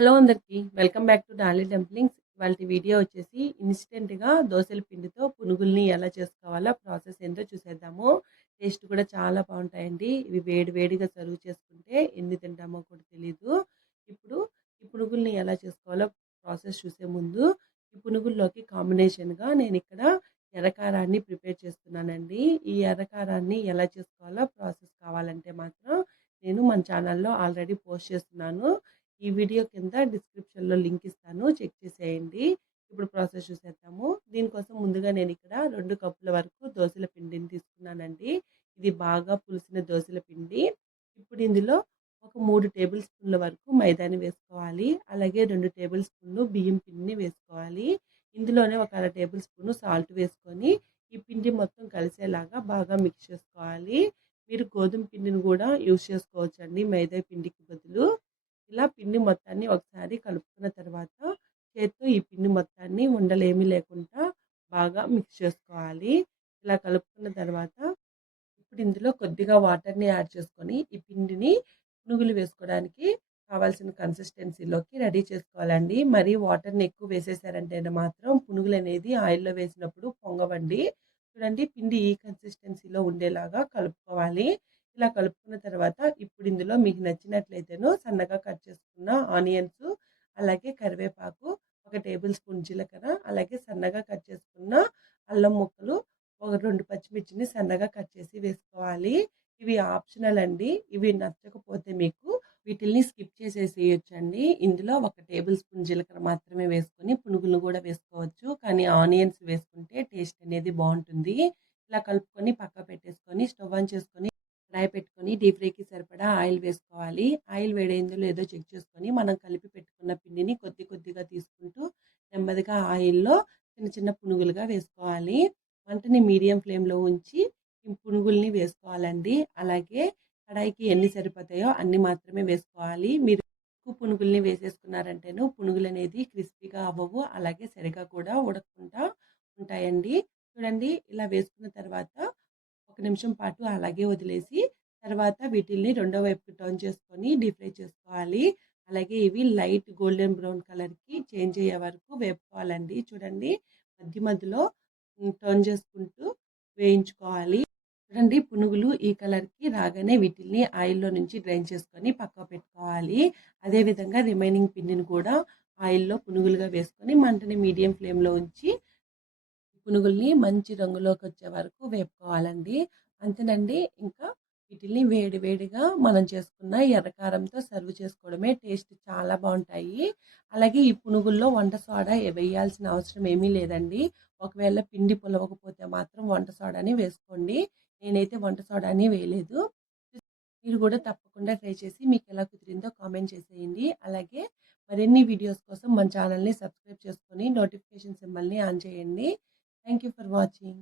Hello అందరికీ. Welcome back to Dolly dumplings. ఇవాల్టి video వచ్చేసి ఇన్‌స్టెంట్‌గా దోసల పిండితో పునుగుల్ని ఎలా చేసుకోవాలో ప్రాసెస్ ఏంటో చూసేద్దాము. టేస్ట్ కూడా చాలా బావుంటాయండి. ఇవి వేడి వేడిగా సర్వ్ చేసుకుంటే ఎన్ని తింటామో కూడా తెలీదు. ఇప్పుడు ఈ పునుగుల్ని ఎలా చేసుకోవాలో ప్రాసెస్ చూసే ముందు ఈ పునుగుల్లోకి కాంబినేషన్‌గా నేనిక్కడ ఎర్రకారాన్ని ప్రిపేర్ చేస్తున్నానండి. ఈ ఎర్రకారాన్ని ఎలా చేసుకోవాలో ప్రాసెస్ కావాలంటే మాత్రం నేను మన ఛానల్‌లో ఆల్రెడీ పోస్ట్ చేస్తున్నాను. ఈ వీడియో కింద డిస్క్రిప్షన్‌లో లింక్ ఇస్తాను. చెక్ చేసేయండి. ఇప్పుడు ప్రాసెస్ చూసేద్దాము. దీనికోసం ముందుగా నేను ఇక్కడ 2 కప్పుల వరకు దోసల పిండిని తీసుకున్నానండి. ఇది బాగా పులిసిన దోసల పిండి. ఇప్పుడు ఇందులో ఒక 3 టేబుల్ స్పూన్ల వరకు మైదాని వేసుకోవాలి. అలాగే 2 టేబుల్ స్పూన్లు బియ్యం పిండిని వేసుకోవాలి. ఇందులోనే ఒక అర టేబుల్ స్పూన్ సాల్ట్ వేసుకొని ఈ పిండి మొత్తం కలిసేలాగా బాగా మిక్స్ చేసుకోవాలి. మీరు గోధుమ పిండిని కూడా యూజ్ చేసుకోవచ్చండి మైదా పిండికి బదులు. ఇలా పిండి మొత్తాన్ని ఒకసారి కలుపుకున్న తర్వాత చేత్తో ఈ పిండి మొత్తాన్ని ఉండలేమీ లేకుండా బాగా మిక్స్ చేసుకోవాలి. ఇలా కలుపుకున్న తర్వాత ఇప్పుడు ఇందులో కొద్దిగా వాటర్‌ని యాడ్ చేసుకొని ఈ పిండిని పునుగులు వేసుకోవడానికి కావాల్సిన కన్సిస్టెన్సీలోకి రెడీ చేసుకోవాలండి. మరి వాటర్‌ని ఎక్కువ వేసేసారంటే మాత్రం పునుగులనేది ఆయిల్‌లో వేసినప్పుడు పొంగవండి. చూడండి పిండి ఈ కన్సిస్టెన్సీలో ఉండేలాగా కలుపుకోవాలి. ఇలా కలుపుకున్న తర్వాత ఇప్పుడు ఇందులో మీకు నచ్చినట్లయితేను సన్నగా కట్ చేసుకున్న ఆనియన్స్, అలాగే కరివేపాకు, ఒక టేబుల్ స్పూన్ జీలకర్ర, అలాగే సన్నగా కట్ చేసుకున్న అల్లం ముక్కలు, ఒక 2 పచ్చిమిర్చిని సన్నగా కట్ చేసి వేసుకోవాలి. ఇవి ఆప్షనల్ అండి. ఇవి నచ్చకపోతే మీకు వీటిల్ని స్కిప్ చేసేసేయొచ్చండి. ఇందులో ఒక టేబుల్ స్పూన్ జీలకర్ర మాత్రమే వేసుకొని పునుగులు కూడా వేసుకోవచ్చు. కానీ ఆనియన్స్ వేసుకుంటే టేస్ట్ అనేది బావుంటుంది. ఇలా కలుపుకొని పక్కకు పెట్టేసుకొని స్టవ్ ఆన్ చేసుకొని కడాయి పెట్టుకొని డీప్ ఫ్రైకి సరిపడా ఆయిల్ వేసుకోవాలి. ఆయిల్ వేడైందో లేదో చెక్ చేసుకొని మనం కలిపి పెట్టుకున్న పిండిని కొద్ది కొద్దిగా తీసుకుంటూ నెమ్మదిగా ఆయిల్‌లో చిన్న చిన్న పునుగులుగా వేసుకోవాలి. మంటని మీడియం ఫ్లేమ్‌లో ఉంచి ఈ పునుగుల్ని వేసుకోవాలండి. అలాగే కడాయికి ఎన్ని సరిపోతాయో అన్ని మాత్రమే వేసుకోవాలి. మీరు ఎక్కువ పునుగుల్ని వేసేసుకున్నారంటేను పునుగులనేది క్రిస్పీగా అవ్వవు. అలాగే సరిగ్గా కూడా ఉడకకుండా ఉంటాయండి. చూడండి ఇలా వేసుకున్న తర్వాత ఒక నిమిషం పాటు అలాగే వదిలేసి తర్వాత వీటిల్ని రెండో వైపుకి టర్న్ చేసుకొని డీప్ ఫ్రై చేసుకోవాలి. అలాగే ఇవి లైట్ గోల్డెన్ బ్రౌన్ కలర్‌కి చేంజ్ అయ్యే వరకు వేపుకోవాలండి. చూడండి మధ్య మధ్యలో టర్న్ చేసుకుంటూ వేయించుకోవాలి. చూడండి పునుగులు ఈ కలర్‌కి రాగానే వీటిల్ని ఆయిల్‌లో నుంచి డ్రైన్ చేసుకొని పక్కకు పెట్టుకోవాలి. అదేవిధంగా రిమైనింగ్ పిండిని కూడా ఆయిల్‌లో పునుగులుగా వేసుకొని మంటని మీడియం ఫ్లేమ్‌లో ఉంచి పునుగుల్ని మంచి రంగులోకి వచ్చే వరకు వేపుకోవాలండి. అంతేనండి. ఇంకా వీటిల్ని వేడి వేడిగా మనం చేసుకున్న ఎర్రకారంతో సర్వ్ చేసుకోవడమే. టేస్ట్ చాలా బావుంటాయి. అలాగే ఈ పునుగుల్లో వంట సోడా వేయాల్సిన అవసరం ఏమీ లేదండి. ఒకవేళ పిండి పులవకపోతే మాత్రం వంట సోడాని వేసుకోండి. నేనైతే వంట సోడాని వేయలేదు. మీరు కూడా తప్పకుండా ట్రై చేసి మీకు ఎలా కుదిరిందో కామెంట్ చేసేయండి. అలాగే మరిన్ని వీడియోస్ కోసం మన ఛానల్‌ని సబ్స్క్రైబ్ చేసుకొని నోటిఫికేషన్ సింబల్‌ని ఆన్ చేయండి. Thank you for watching.